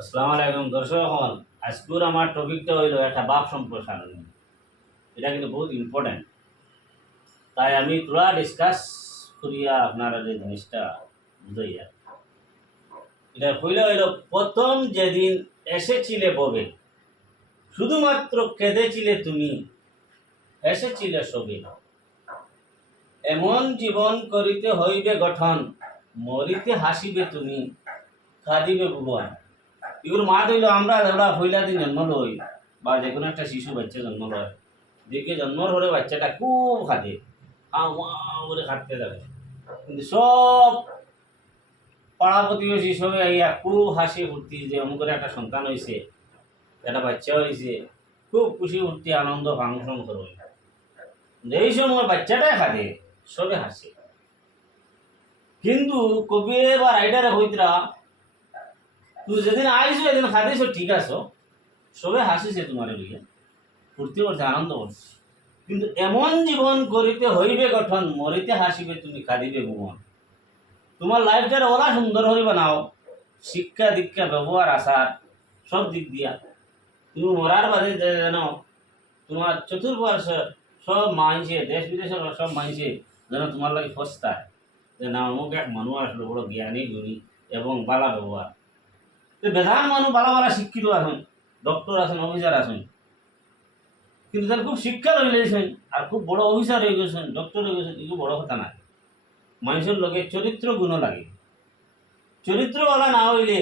আসসালামু আলাইকুম দর্শক হল। আজকের আমার টপিকটা হইল একটা বাপ সম্প্রসারণ নিয়ে। এটা কিন্তু বহুত ইম্পর্টেন্ট, তাই আমি তোরা ডিসকাস করিয়া আপনারা যে জিনিসটা বুঝাইয়া। এটা হইল প্রথম যেদিন এসেছিলে ববে, শুধুমাত্র কেঁদেছিলে তুমি, এসেছিলে সবে। এমন জীবন করিতে হইবে গঠন, মরিতে হাসিবে তুমি, কাঁদিবে ভুবন। এগুলো মা হইল আমরা ওরা হইলা দিন জন্ম লই বা যে কোনো একটা শিশু বাচ্চা জন্ম লয়, দেখে জন্মর হলে বাচ্চাটা খুব খাটে, করে খাটতে যাবে। কিন্তু সব পাড়া প্রতিবেশী সবে আইয়া খুব হাসি ফুর্তি যে অমুক একটা সন্তান হয়েছে, একটা বাচ্চা হয়েছে, খুব খুশি ফুর্তি আনন্দ ফাংশন করবে। এই সময় বাচ্চাটাই খাটে, সবে হাসে। কিন্তু কবি বা রাইডারে হইতরা তুই যেদিন আইসো এদিন খাদিস ঠিক আছো, সবে হাসিছে তোমার লইয়া, ফুর্তি করছে, আনন্দ করছে। কিন্তু এমন জীবন করিতে হইবে গঠন, মরিতে হাসিবে তুমি, কাঁদিবে ভুবন। তোমার লাইফটার ওলা সুন্দর হয়ে বানাও, শিক্ষা দীক্ষা ব্যবহার আচার সব দিক দিয়া। তুমি মরার বাদে যেন তোমার চতুর্পার্শ্ব সব মানছে, দেশ বিদেশের সব মানছে যেন তোমার লাগে ফস্তায় যে না অমুক এক মানুষ আসলো বড় জ্ঞানী গুণী এবং বালা ব্যবহার। বেধান মানুষ বালা বালা শিক্ষিত আছেন, ডক্টর আছেন, অফিসার আছেন, কিন্তু তার খুব শিক্ষা রয়ে গেছেন আর খুব বড় অফিসার হয়ে গেছেন, ডক্টর হয়ে গেছেন, এগুলো বড় কথা না। মানুষের লোকে চরিত্র গুণ লাগে। চরিত্রওয়ালা না হইলে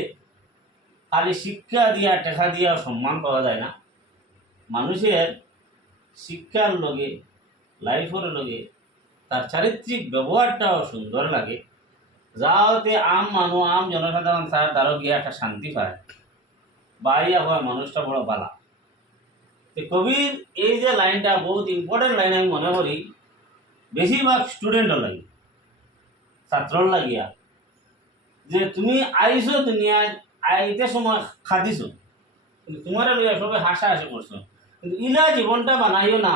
খালি শিক্ষা দিয়া টেকা দিয়া সম্মান পাওয়া যায় না। মানুষের শিক্ষার লগে, লাইফের লগে তার চারিত্রিক ব্যবহারটাও সুন্দর লাগে, যাতে আম মানুষ, আম জনসাধারণ তারও গিয়ে একটা শান্তি পায়, বাইয়া হয় মানুষটা বড় বালা। কবির এই যে লাইনটা বহুত ইম্পর্টেন্ট লাইন, আমি মনে করি বেশিরভাগ স্টুডেন্টর লাগে, ছাত্রর লাগিয়া। যে তুমি আইসো দুনিয়ায়, আইতে সময় খাদিছো, কিন্তু তোমার লইয়া সবে হাসা হাসি করছো। কিন্তু ইলা জীবনটা বানাইও না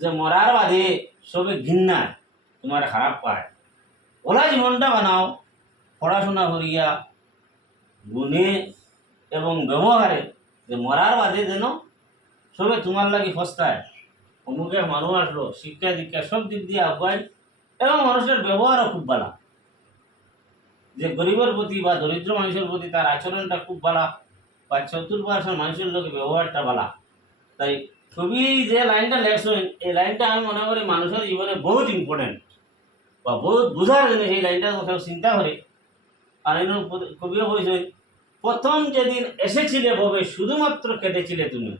যে মরার বাদে সবে ঘৃণায় তোমার খারাপ পায়। ওলা জীবনটা বানাও পড়াশোনা করিয়া, গুণে এবং ব্যবহারে, যে মরার বাদে যেন সবে তোমার লাগি ফস্তায়, অমুকের মানুষ আসলো, শিক্ষা দীক্ষা সব দিক দিয়ে আগুয়ায় এবং মানুষের ব্যবহারও খুব ভালো, যে গরিবের প্রতি বা দরিদ্র মানুষের প্রতি তার আচরণটা খুব ভালো, বা চতুর্পার্শ্বের মানুষের লোক ব্যবহারটা ভালো। তাই কবি যে লাইনটা লেখছেন, এই লাইনটা আমি মনে করি মানুষের জীবনে বহুত ইম্পর্টেন্ট বা বহুত বোঝার জন্য এই লাইনটার কথা চিন্তা করে। আর এই কবিও বলছেন, প্রথম যেদিন এসেছিলে ববে, শুধুমাত্র কেটেছিলে তুমি।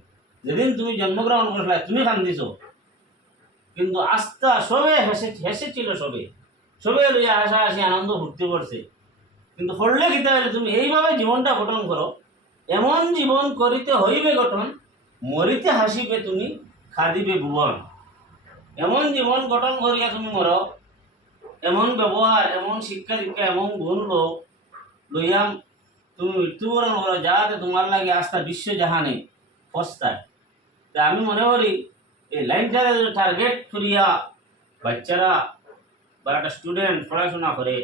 যেদিন তুমি জন্মগ্রহণ করলে তুমি কান্দিছ, কিন্তু আস্থা সবে হেসেছিল, সবে সবে লইয়া হাসা হাসি আনন্দ ফুর্তি করছে। কিন্তু করলে কি তাহলে তুমি এইভাবে জীবনটা গঠন করো, এমন জীবন করিতে হইবে গঠন, মরিতে হাসিবে তুমি, খাদিবে ভুবন। এমন জীবন গঠন করিয়া তুমি মরো, এমন ব্যবহার, এমন শিক্ষা দীক্ষা, এমন গুণ লোক লইয়া তুমি মৃত্যুবরণ করো, যাতে তোমার লাগে আস্থা বিশ্ব জাহানে ফস্তায়। তা আমি মনে করি এই লাইনটা টার্গেট করিয়া বাচ্চারা বা একটা স্টুডেন্ট পড়াশোনা করে,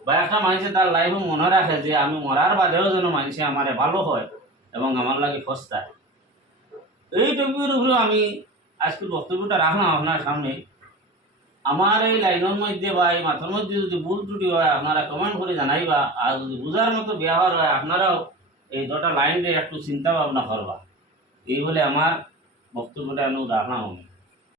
বা একটা মানুষে তার লাইফে মনে রাখে যে আমি মরার বাদেও যেন মানুষে আমার ভালো হয় এবং আমার লাগে ফস্তায়। এই টপিকের উপরে আমি আজকের বক্তব্যটা রাখলাম আপনার সামনে। আমার এই লাইনের মধ্যে বা এই মাথার মধ্যে যদি ভুল ত্রুটি হয়, আপনারা কমেন্ট করে জানাইবা। আর যদি বুঝার মতো ব্যবহার হয়, আপনারাও এই দুটা লাইনে একটু চিন্তা ভাবনা করবা। এই বলে আমার বক্তব্যটা আমি রাখলাম আমি।